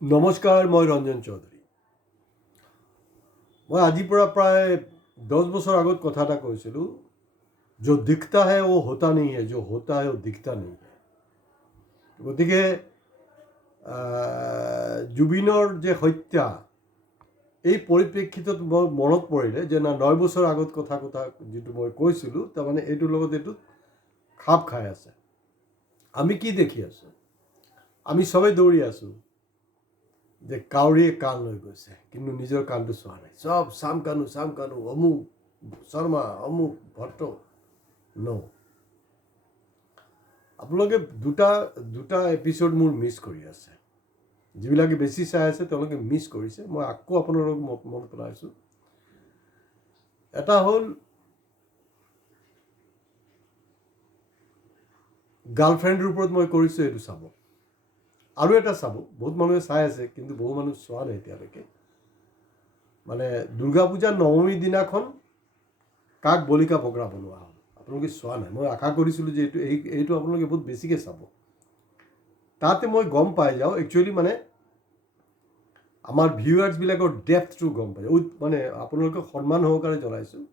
নমস্কাৰ, মই ৰঞ্জন চৌধুৰী। মই আজিৰ পৰা প্ৰায় 10 বছৰ আগত কথা এটা কৈছিলোঁ, जो दिखता है वो होता नहीं है, जो होता है वो दिखता नहीं है। গতিকে জুবিনৰ যে হত্যা, এই পৰিপ্ৰেক্ষিতত মই মনত পৰিলে যে 9 বছৰ আগত কথা যিটো মই কৈছিলোঁ, তাৰমানে এইটোৰ লগত এইটো খাপ খাই আছে। আমি কি দেখি আছোঁ? আমি চবেই দৌৰি আছোঁ যে কাউৰীয়ে কাণ লৈ গৈছে, কিন্তু নিজৰ কাণটো চোৱা নাই। চব চাম কানু অমুক শৰ্মা, অমুক ভট্ট। ন, আপোনালোকে দুটা এপিছ'ড মোৰ মিছ কৰি আছে। যিবিলাকে বেছি চাই আছে তেওঁলোকে মিছ কৰিছে। মই আকৌ আপোনালোকক মনত পেলাইছোঁ। এটা হ'ল গাৰ্লফ্ৰেণ্ডৰ ওপৰত মই কৰিছোঁ, এইটো চাব। আৰু এটা চাব, বহুত মানুহে চাই আছে কিন্তু বহু মানুহ চোৱা নাই এতিয়ালৈকে। মানে দুৰ্গা পূজাৰ নৱমীৰ দিনাখন কাক বলিকা বগৰা বনোৱা হ'ল, আপোনালোকে চোৱা নাই। মই আশা কৰিছিলোঁ যে এইটো আপোনালোকে বহুত বেছিকৈ চাব। তাতে মই গম পাই যাওঁ একচুৱেলি, মানে আমাৰ ভিউৱাৰ্ছবিলাকৰ ডেপথটো গম পাই যাওঁ। মানে আপোনালোকক সন্মান সহকাৰে জনাইছোঁ,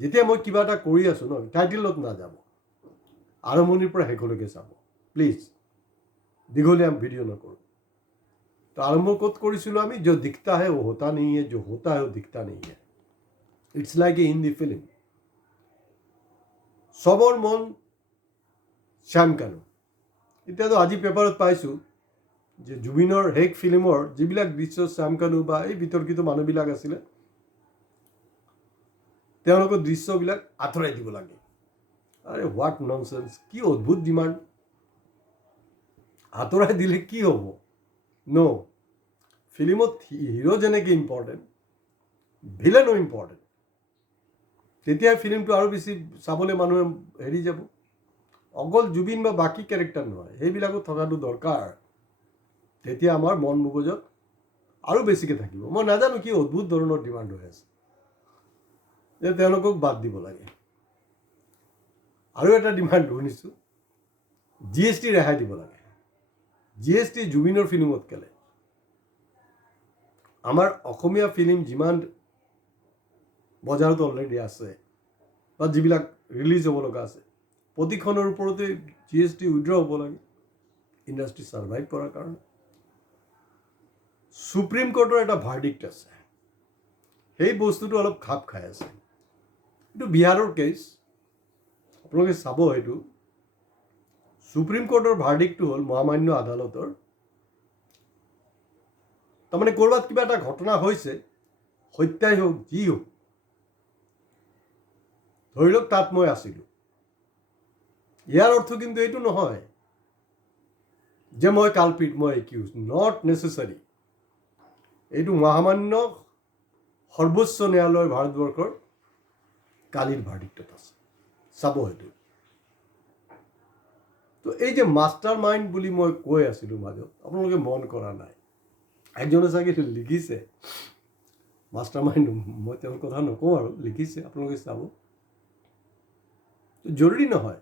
যেতিয়া মই কিবা এটা কৰি আছোঁ ন, টাইটেলত নাযাব, আৰম্ভণিৰ পৰা শেষলৈকে চাব প্লিজ। দীঘলীয়া ভিডিঅ' নকৰোঁ। তো আৰম্ভ ক'ত কৰিছিলোঁ আমি? जो दिखता है वो होता नहीं है, जो होता है वो दिखता नहीं है। It's like a Hindi film. চবৰ মন শ্যাম কানু। এতিয়াতো আজি পেপাৰত পাইছোঁ যে জুবিনৰ শেষ ফিল্মৰ যিবিলাক দৃশ্য শ্যাম কানু বা এই বিতৰ্কিত মানুহবিলাক আছিলে, তেওঁলোকৰ দৃশ্যবিলাক আঁতৰাই দিব লাগে। আৰে হোৱাট ননচেন্স! কি অদ্ভুত ডিমাণ্ড! আঁতৰাই দিলে কি হ'ব? ন, ফিল্মত হিৰ' যেনেকৈ ইম্পৰ্টেণ্ট, ভিলেনো ইম্পৰ্টেণ্ট। তেতিয়া ফিল্মটো আৰু বেছি চাবলৈ মানুহে হেৰি যাব। অকল জুবিন বা বাকী কেৰেক্টাৰ নহয়, সেইবিলাকো থকাটো দৰকাৰ। তেতিয়া আমাৰ মন মগজত আৰু বেছিকৈ থাকিব। মই নাজানো কি অদ্ভুত ধৰণৰ ডিমাণ্ড হৈ আছে যে তেওঁলোকক বাদ দিব লাগে। আৰু এটা ডিমাণ্ড শুনিছোঁ, GST ৰেহাই দিব লাগে। GST জুবিনৰ ফিল্মত কেলে? আমাৰ অসমীয়া ফিল্ম যিমান বজাৰত অলৰেডি আছে বা যিবিলাক ৰিলিজ হ'ব লগা আছে, প্ৰতিখনৰ ওপৰতে GST উইড্ৰ হ'ব লাগে ইণ্ডাষ্ট্ৰী ছাৰ্ভাইভ কৰাৰ কাৰণে। সুপ্ৰিম কোৰ্টৰ এটা ভাৰ্ডিক্ট আছে, সেই বস্তুটো অলপ খাপ খাই আছে। এইটো বিহাৰৰ কেছ, আপোনালোকে চাব। সেইটো সুপ্ৰিম কোৰ্টৰ ভাৰ্ডিক্টটো হ'ল মহামান্য আদালতৰ। তাৰমানে ক'ৰবাত কিবা এটা ঘটনা হৈছে, হত্যাই হওক যি হওক, ধৰি লওক তাত মই আছিলোঁ, ইয়াৰ অৰ্থ কিন্তু এইটো নহয় যে মই কালপিট, মই একিউজ। Not necessary. এইটো মহামান্য সৰ্বোচ্চ ন্যায়ালয় ভাৰতবৰ্ষৰ কালিৰ ভাৰ্ডিক্টত আছে, চাব সেইটো। তো এই যে মাষ্টাৰ মাইণ্ড বুলি মই কৈ আছিলোঁ মাজত, আপোনালোকে মন কৰা নাই। একজনে চাগে লিখিছে মাষ্টাৰ মাইণ্ড, মই তেওঁৰ কথা নকওঁ আৰু, লিখিছে, আপোনালোকে চাব। জৰুৰী নহয়।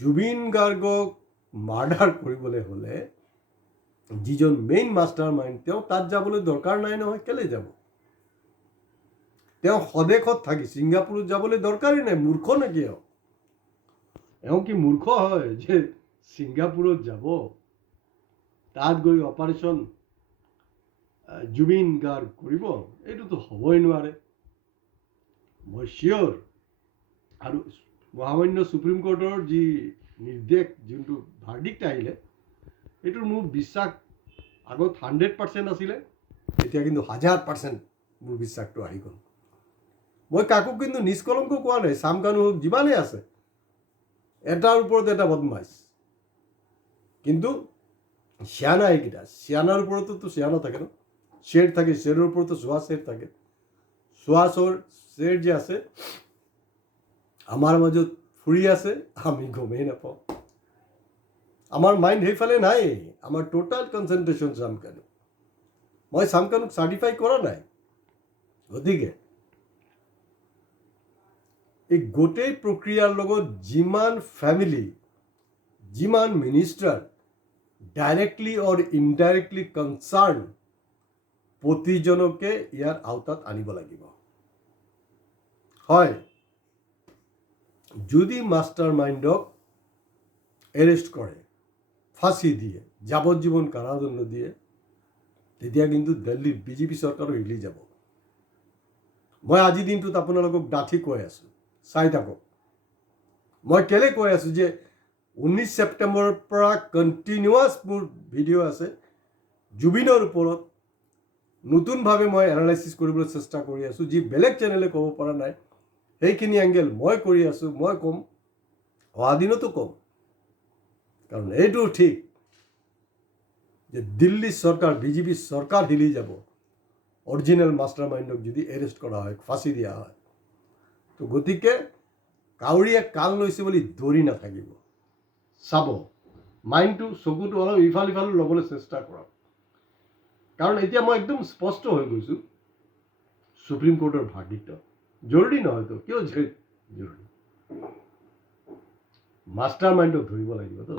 জুবিন গাৰ্গক মাৰ্ডাৰ কৰিবলৈ হ'লে যিজন মেইন মাষ্টাৰ মাইণ্ড, তেওঁ তাত যাবলৈ দৰকাৰ নাই নহয়। কেলৈ যাব? তেওঁ স্বদেশত থাকি ছিংগাপুৰত যাবলৈ দৰকাৰেই নাই। মূৰ্খ নেকি এওঁ? এওঁ কি মূৰ্খ হয় যে ছিংগাপুৰত যাব, তাত গৈ অপাৰেশ্যন জুবিন গাৰ্গ কৰিব? এইটোতো হ'বই নোৱাৰে। মই চিয়'ৰ। আৰু মহামান্য সুপ্ৰিম কোৰ্টৰ যি নিৰ্দেশ, যোনটো ভাৰ্ডিক্ট আহিলে, এইটোৰ মোৰ বিশ্বাস আগত 100% আছিলে, এতিয়া কিন্তু 1000% মোৰ বিশ্বাসটো আহি গ'ল। মই কাকো কিন্তু নিষ্কলংক কোৱা নাই। শ্যাম কানু হওক, যিমানেই আছে, এটাৰ ওপৰত এটা বদমাইছ। কিন্তু শ্যানা এইকেইটা, শ্যানাৰ ওপৰতো শ্যানা থাকে ন, শ্বেৰ থাকে, শ্বেৰৰ ওপৰতো চোৱা শ্বেৰ থাকে। চোৱা শ্বেৰ যে আছে, আমাৰ মাজত ফুৰি আছে, আমি গমেই নাপাওঁ। আমাৰ মাইণ্ড সেইফালে নাই। আমাৰ টোটাল কনচেনট্ৰেশ্যন শ্যাম কানু। মই শ্যাম কানুক চাৰ্টিফাই কৰা নাই। গতিকে এই গোটেই প্ৰক্ৰিয়াৰ লগত যিমান ফেমিলি, যিমান মিনিষ্টাৰ, ডাইৰেক্টলি অৰ ইনডাইৰেক্টলি কনচাৰ্ণ প্ৰতিজনকে ইয়াৰ আওতাত আনিব লাগিব। হয়, যদি মাষ্টাৰ মাইণ্ডক এৰেষ্ট কৰে, ফাঁসি দিয়ে, যাৱজ্জীৱন কাৰাদণ্ড দিয়ে, তেতিয়া কিন্তু দিল্লীৰ বিজেপি চৰকাৰো হিলি যাব। মই আজিৰ দিনটোত আপোনালোকক ডাঠি কৈ আছোঁ, চাই থাকক। মই কেলৈ কৈ আছোঁ যে 19 ছেপ্টেম্বৰৰ পৰা কণ্টিনিউৱাছ মোৰ ভিডিঅ' আছে জুবিনৰ ওপৰত। নতুনভাৱে মই এনালাইচিছ কৰিবলৈ চেষ্টা কৰি আছোঁ, যি বেলেগ চেনেলে ক'ব পৰা নাই সেইখিনি এংগেল মই কৰি আছোঁ। মই ক'ম, অহা দিনতো ক'ম, কাৰণ এইটো ঠিক যে দিল্লী চৰকাৰ, বিজেপি চৰকাৰ হিলি যাব অৰিজিনেল মাষ্টাৰ মাইণ্ডক যদি এৰেষ্ট কৰা হয়, ফাঁচি দিয়া হয়। তো গতিকে কাউৰীয়ে কাল লৈছে বুলি দৌৰি নাথাকিব, চাব, মাইণ্ডটো, চকুটো অলপ ইফাল সিফাল ল'বলৈ চেষ্টা কৰক। কাৰণ এতিয়া মই একদম স্পষ্ট হৈ গৈছোঁ সুপ্ৰিম কোৰ্টৰ ভাৰ্ডিক্টত। জৰুৰী নহয়তো, কিয় জৰুৰী? মাষ্টাৰ মাইণ্ডক ধৰিব লাগিবতো।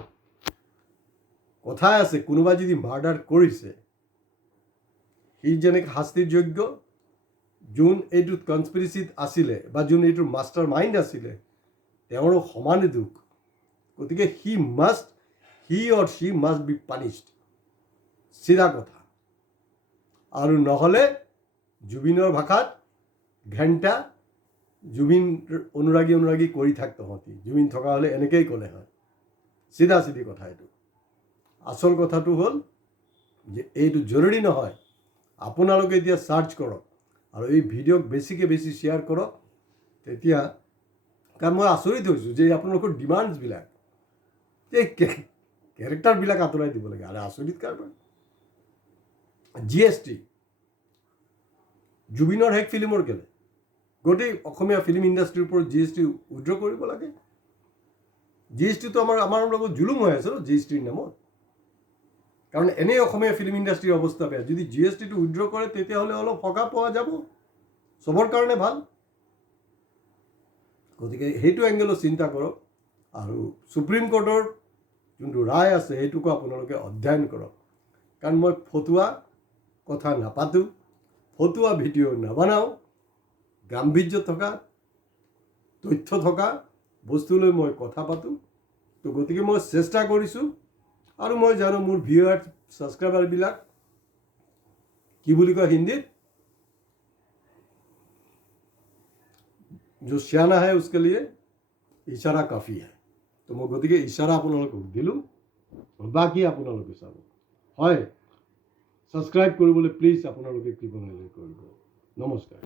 কথাই আছে, কোনোবাই যদি মাৰ্ডাৰ কৰিছে সি যেনেকৈ শাস্তিৰ যোগ্য, যোন এইটোত কনস্পিৰেচিত আছিলে বা যোন এইটোৰ মাষ্টাৰ মাইণ্ড আছিলে তেওঁৰো সমানে দুখ। গতিকে হি অৰ শ্বি মাষ্ট বি পানিছড, চিধা কথা। আৰু নহ'লে জুবিনৰ ভাষাত ঘণ্টা জুবিন অনুৰাগী কৰি থাক তহঁতি, জুবিন থকা হ'লে এনেকেই ক'লে হয়। চিধা চিধি কথা এইটো। আচল কথাটো হ'ল যে এইটো জৰুৰী নহয়। আপোনালোকে এতিয়া চাৰ্চ কৰক আৰু এই ভিডিঅ'ক বেছিকৈ বেছি শ্বেয়াৰ কৰক। তেতিয়া, কাৰণ মই আচৰিত হৈছোঁ যে আপোনালোকৰ ডিমাণ্ডছবিলাক, এই কেৰেক্টাৰবিলাক আঁতৰাই দিব লাগে। আৰু আচৰিত কাৰবাৰ। GST জুবিনৰ শেষ ফিল্মৰ কেলে গোটেই অসমীয়া ফিল্ম ইণ্ডাষ্ট্ৰীৰ ওপৰত GST উইড্ৰ কৰিব লাগে। GSTটো আমাৰ লগত জুলুম হৈ আছে ন GSTৰ নামত। কাৰণ এনেই অসমীয়া ফিল্ম ইণ্ডাষ্ট্ৰীৰ অৱস্থা বেয়া। যদি GSTটো উইড্ৰ কৰে তেতিয়াহ'লে অলপ সকাহ পোৱা যাব, চবৰ কাৰণে ভাল। গতিকে সেইটো এংগেলত চিন্তা কৰক। আৰু সুপ্ৰিম কোৰ্টৰ যোনটো ৰায় আছে সেইটোকো আপোনালোকে অধ্যয়ন কৰক। কাৰণ মই ফটুৱা কথা নাপাতোঁ, ফটুৱা ভিডিঅ' নবনাওঁ। গাম্ভীৰ্য থকা, তথ্য থকা বস্তুলৈ মই কথা পাতোঁ। তো গতিকে মই চেষ্টা কৰিছোঁ। আৰু মই জানো মোৰ ভিউৱাৰ্ছ, ছাবস্ক্ৰাইবাৰবিলাক কি বুলি কয় হিন্দীত, जो सियाना है उसके लिए इशारा काफ़ी है। তো মই গতিকে ইশাৰা আপোনালোকক দিলোঁ, বাকী আপোনালোকে চাব। হয়, ছাবস্ক্ৰাইব কৰিবলৈ প্লিজ আপোনালোকে কৃপা কৰি কৰিব। নমস্কাৰ।